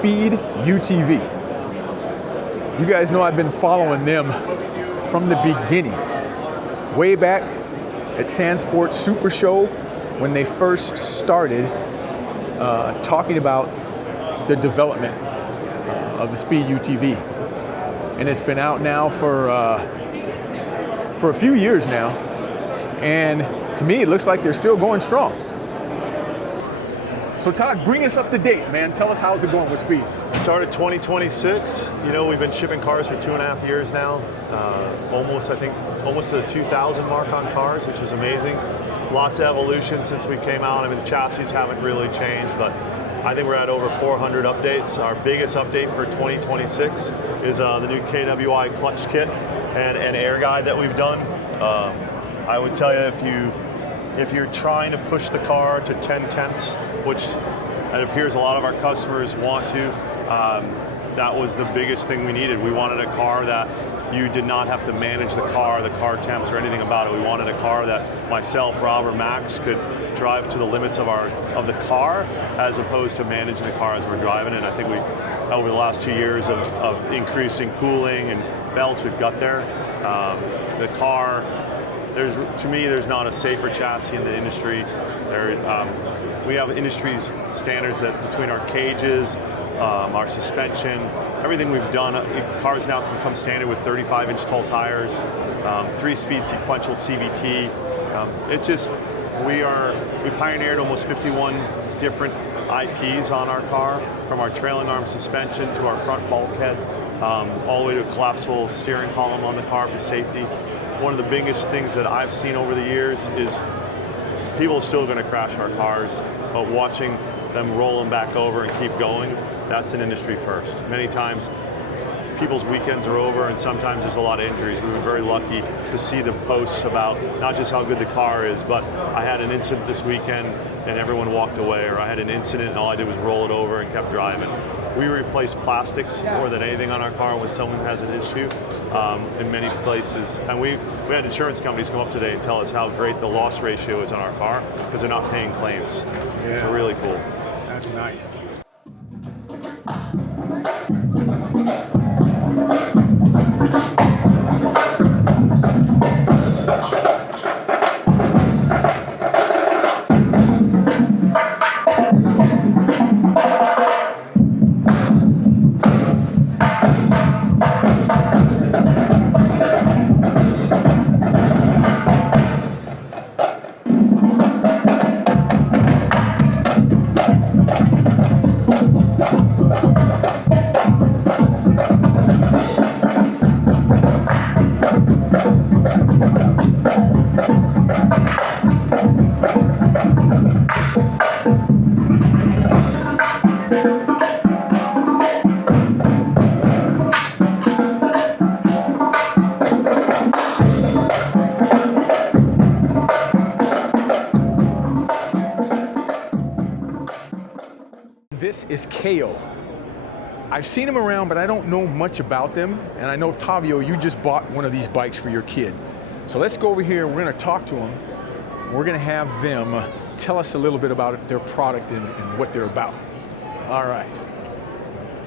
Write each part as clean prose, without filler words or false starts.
Speed UTV. You guys know I've been following them from the beginning. Way back at Sandsport Super Show when they first started talking about the development of the Speed UTV. And it's been out now for a few years now. And to me, it looks like they're still going strong. So Todd, bring us up to date, man. Tell us how's it going with Speed. Started 2026. You know, we've been shipping cars for 2.5 years now. Almost to the 2,000 mark on cars, which is amazing. Lots of evolution since we came out. I mean, the chassis haven't really changed, but I think we're at over 400 updates. Our biggest update for 2026 is the new KWI clutch kit and air guide that we've done. I would tell you, if you're trying to push the car to 10 tenths, which it appears a lot of our customers want to, that was the biggest thing we needed. We wanted a car that you did not have to manage the car temps, or anything about it. We wanted a car that myself, Rob, or Max could drive to the limits of the car, as opposed to managing the car as we're driving. And I think over the last 2 years of increasing cooling and belts, we've got there. The car, to me, there's not a safer chassis in the industry. We have industry standards that between our cages, our suspension, everything we've done. Cars now can come standard with 35-inch tall tires, 3-speed sequential CVT. It's just, we pioneered almost 51 different IPs on our car, from our trailing arm suspension to our front bulkhead, all the way to a collapsible steering column on the car for safety. One of the biggest things that I've seen over the years is people are still going to crash our cars, but watching them roll them back over and keep going, that's an industry first. Many times people's weekends are over, and sometimes there's a lot of injuries. We've been very lucky to see the posts about not just how good the car is, but I had an incident this weekend and everyone walked away, or I had an incident and all I did was roll it over and kept driving. We replace plastics more than anything on our car when someone has an issue in many places. And we had insurance companies come up today and tell us how great the loss ratio is on our car because they're not paying claims. Yeah. It's really cool. That's nice. This is Kayo. I've seen them around, but I don't know much about them. And I know, Tavio, you just bought one of these bikes for your kid. So let's go over here. We're going to talk to them. We're going to have them tell us a little bit about their product and what they're about. All right.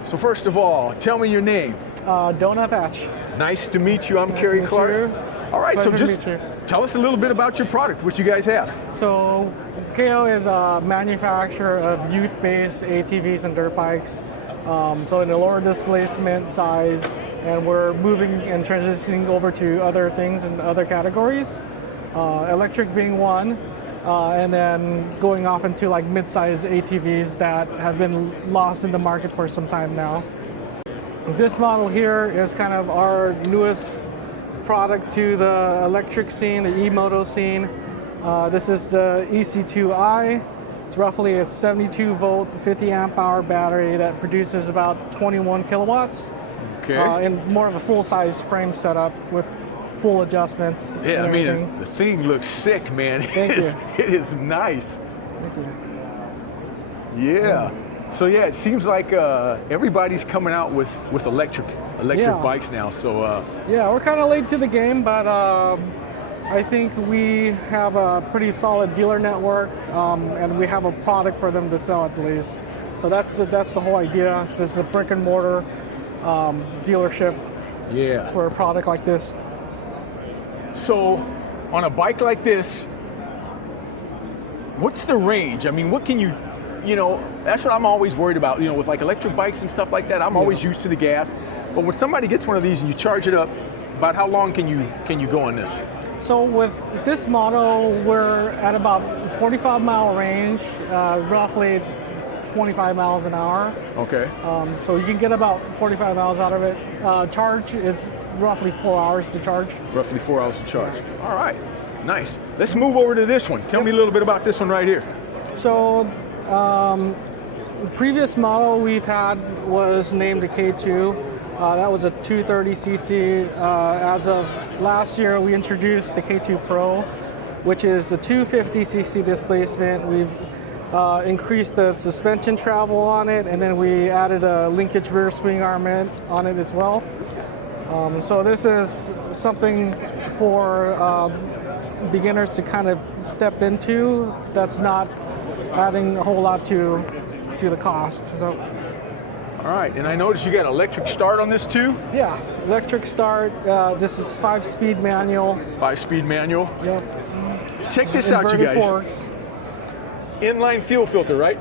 So first of all, tell me your name. Donut Thatch. Nice to meet you. I'm Kerry Clark. All right, so just tell us a little bit about your product, what you guys have. So Kayo is a manufacturer of youth-based ATVs and dirt bikes. So in the lower displacement size, and we're moving and transitioning over to other things in other categories, electric being one, and then going off into like mid-size ATVs that have been lost in the market for some time now. This model here is kind of our newest product to the electric scene, the e-moto scene. This is the EC2i. It's roughly a 72 volt, 50 amp hour battery that produces about 21 kilowatts. Okay. In more of a full size frame setup with full adjustments. Yeah, I mean, the thing looks sick, man. Thank you. It is nice. Thank you. Yeah. So yeah, it seems like everybody's coming out with electric bikes now. So yeah, we're kind of late to the game, but I think we have a pretty solid dealer network, and we have a product for them to sell at least. So that's the whole idea. This is a brick and mortar dealership for a product like this. So on a bike like this, what's the range? I mean, what can you that's what I'm always worried about, with like electric bikes and stuff like that. I'm always used to the gas. But when somebody gets one of these and you charge it up, about how long can you go on this? So with this model, we're at about 45-mile range, roughly 25 miles an hour. Okay. So you can get about 45 miles out of it. Charge is roughly 4 hours to charge. Roughly 4 hours to charge. All right, nice. Let's move over to this one. Tell me a little bit about this one right here. So the previous model we've had was named the K2. That was a 230cc. As of last year, we introduced the K2 Pro, which is a 250cc displacement. We've increased the suspension travel on it, and then we added a linkage rear swing arm on it as well. So this is something for beginners to kind of step into. That's not adding a whole lot to the cost. So. All right, and I noticed you got electric start on this too? Yeah, electric start. This is 5-speed manual. 5-speed manual? Yep. Check this out, you guys. Forks. Inline fuel filter, right?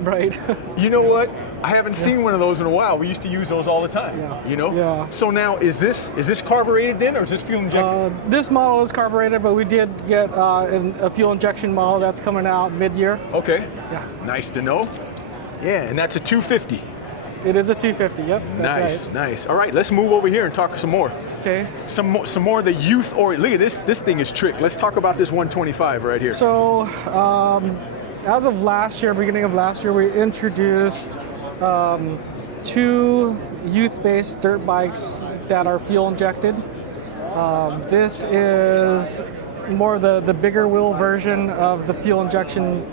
Right. You know what? I haven't seen one of those in a while. We used to use those all the time. Yeah. Yeah. So now, is this carbureted then, or is this fuel injected? This model is carbureted, but we did get a fuel injection model that's coming out mid-year. Okay. Yeah. Nice to know. Yeah, and that's a 250. It is a 250. Yep. That's Nice, right. nice. All right, let's move over here and talk some more. Okay. Some more of the youth or look at this. This thing is trick. Let's talk about this 125 right here. So, as of last year, beginning of last year, we introduced 2 youth-based dirt bikes that are fuel injected. This is more the bigger wheel version of the fuel injection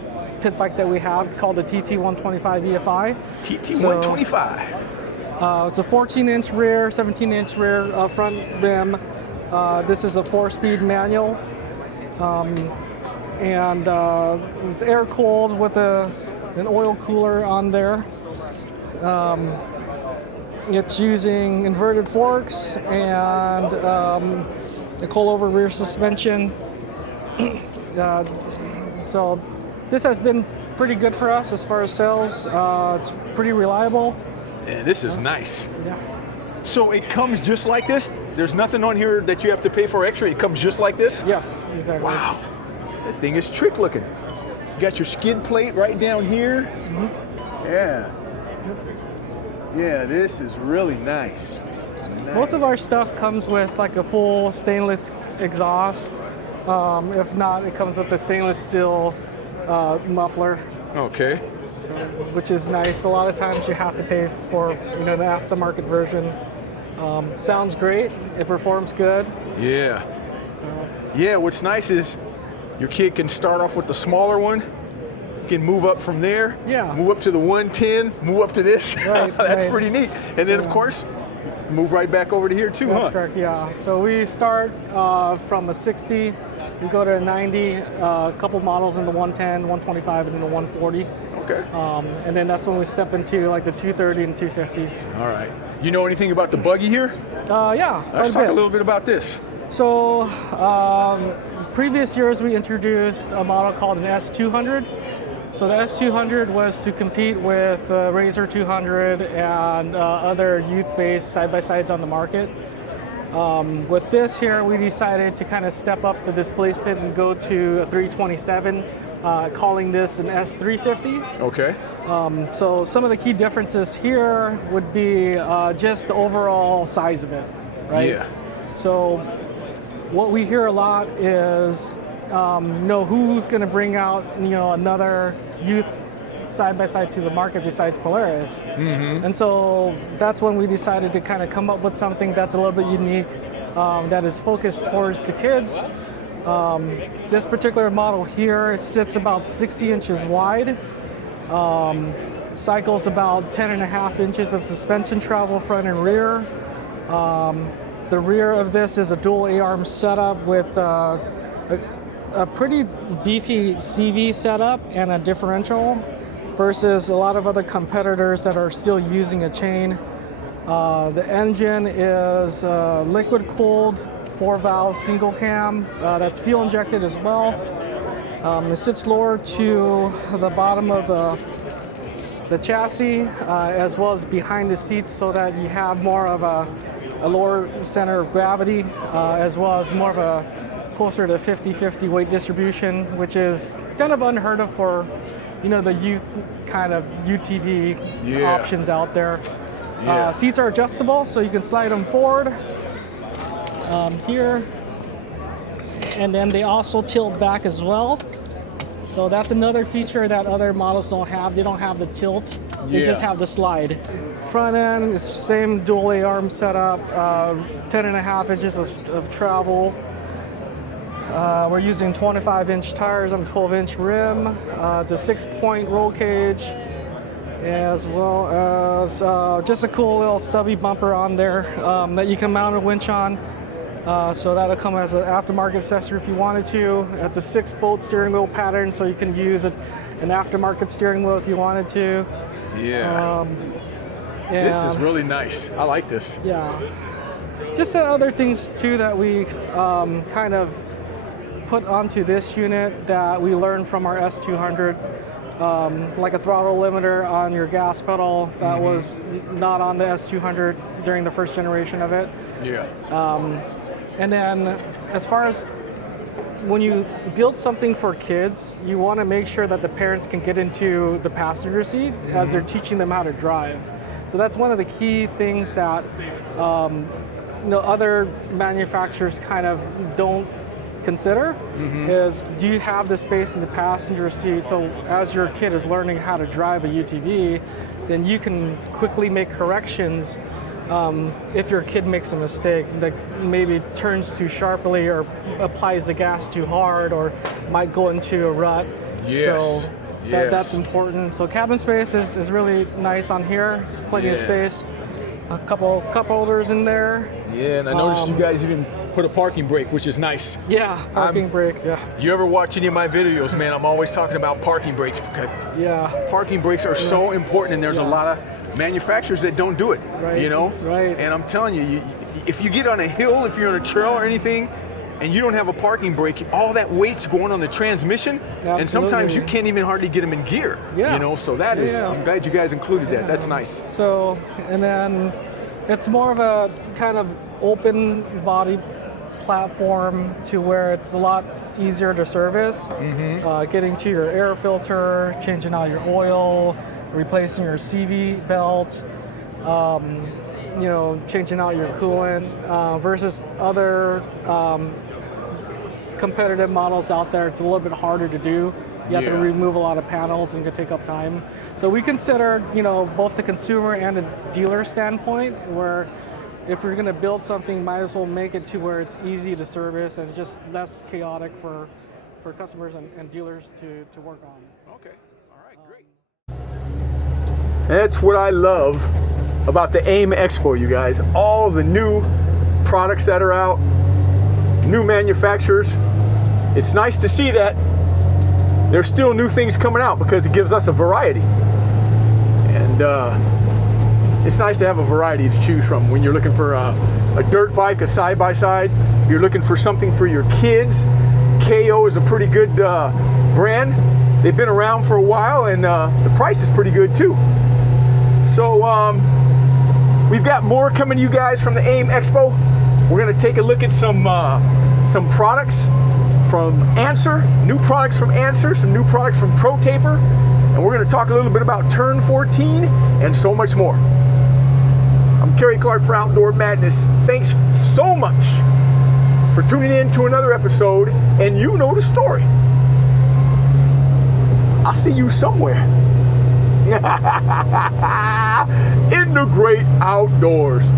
pit bike that we have called the TT125 EFI. TT125. It's a 14-inch rear, 17-inch rear front rim. This is a 4-speed manual. And it's air-cooled with an oil cooler on there. It's using inverted forks and a coilover rear suspension. So this has been pretty good for us as far as sales. It's pretty reliable. And this is nice. Yeah. So it comes just like this? There's nothing on here that you have to pay for extra? It comes just like this? Yes, exactly. Wow. That thing is trick looking. You got your skid plate right down here. Mm-hmm. Yeah. Yeah, this is really nice. Most of our stuff comes with like a full stainless exhaust. If not, it comes with the stainless steel muffler. Okay. So, which is nice. A lot of times you have to pay for the aftermarket version. Sounds great. It performs good. Yeah. So. Yeah, what's nice is your kid can start off with the smaller one. You can move up from there. Yeah. Move up to the 110. Move up to this. Right. That's right. pretty neat. And then of course, move right back over to here too, That's huh? correct. Yeah. So we start from a 60. We go to a 90. A couple models in the 110, 125, and then the 140. Okay. And then that's when we step into like the 230 and 250s. All right. You know anything about the buggy here? Yeah. Let's talk a little bit about this. So, previous years we introduced a model called an S200. So the S200 was to compete with the Razor 200 and other youth-based side-by-sides on the market. With this here, we decided to kind of step up the displacement and go to a 327, calling this an S350. Okay. So some of the key differences here would be just the overall size of it, right? Yeah. So what we hear a lot is, who's going to bring out, another youth side-by-side to the market besides Polaris. Mm-hmm. And so that's when we decided to kind of come up with something that's a little bit unique, that is focused towards the kids. This particular model here sits about 60 inches wide, cycles about 10.5 inches of suspension travel front and rear. The rear of this is a dual A-arm setup with a pretty beefy CV setup and a differential versus a lot of other competitors that are still using a chain. The engine is liquid cooled, 4-valve single cam that's fuel injected as well. It sits lower to the bottom of the chassis as well as behind the seats, so that you have more of a lower center of gravity as well as more of a closer to 50-50 weight distribution, which is kind of unheard of for, you know, the youth kind of UTV options out there. Seats are adjustable, so you can slide them forward here, and then they also tilt back as well. So that's another feature that other models don't have. They don't have the tilt, they just have the slide. Front end is same dual A-arm setup, 10.5 inches of travel. We're using 25-inch tires on a 12-inch rim. It's a 6-point roll cage, as well as just a cool little stubby bumper on there that you can mount a winch on. So that'll come as an aftermarket accessory if you wanted to. It's a 6-bolt steering wheel pattern, so you can use an aftermarket steering wheel if you wanted to. This is really nice. I like this. Yeah. Just other things too that we kind of put onto this unit that we learned from our S200, like a throttle limiter on your gas pedal that was not on the S200 during the first generation of it. And then as far as when you build something for kids, you want to make sure that the parents can get into the passenger seat as they're teaching them how to drive. So that's one of the key things that other manufacturers kind of don't consider is, do you have the space in the passenger seat? So as your kid is learning how to drive a UTV, then you can quickly make corrections if your kid makes a mistake, like maybe turns too sharply or applies the gas too hard or might go into a rut. So that's important. So cabin space is really nice on here. There's plenty of space. A couple cup holders in there. Yeah, and I noticed you guys even put a parking brake, which is nice. Yeah, parking brake, You ever watch any of my videos, man, I'm always talking about parking brakes, because parking brakes are so important, and there's a lot of manufacturers that don't do it, you know? And I'm telling you, if you get on a hill, if you're on a trail or anything, and you don't have a parking brake, all that weight's going on the transmission, and sometimes you can't even hardly get them in gear, you know? So that is, I'm glad you guys included that. That's nice. So, and then it's more of a kind of open body platform to where it's a lot easier to service. Getting to your air filter, changing out your oil, replacing your CV belt, you know, changing out your coolant, versus other competitive models out there. It's a little bit harder to do. You have to remove a lot of panels and it can take up time. So we consider, you know, both the consumer and the dealer standpoint, where if you're going to build something, you might as well make it to where it's easy to service and just less chaotic for customers and dealers to work on. Okay, all right, great. That's what I love about the AIMExpo, you guys. All the new products that are out, new manufacturers. It's nice to see that there's still new things coming out, because it gives us a variety. And it's nice to have a variety to choose from when you're looking for a dirt bike, a side-by-side. If you're looking for something for your kids, Kayo is a pretty good brand. They've been around for a while, and the price is pretty good too. So we've got more coming to you guys from the AIMExpo. We're gonna take a look at some products from Answer, new products from Answer, some new products from Pro Taper, and we're gonna talk a little bit about Turn 14 and so much more. I'm Kerry Clark for Outdoor Madness. Thanks so much for tuning in to another episode, and you know the story. I'll see you somewhere in the great outdoors.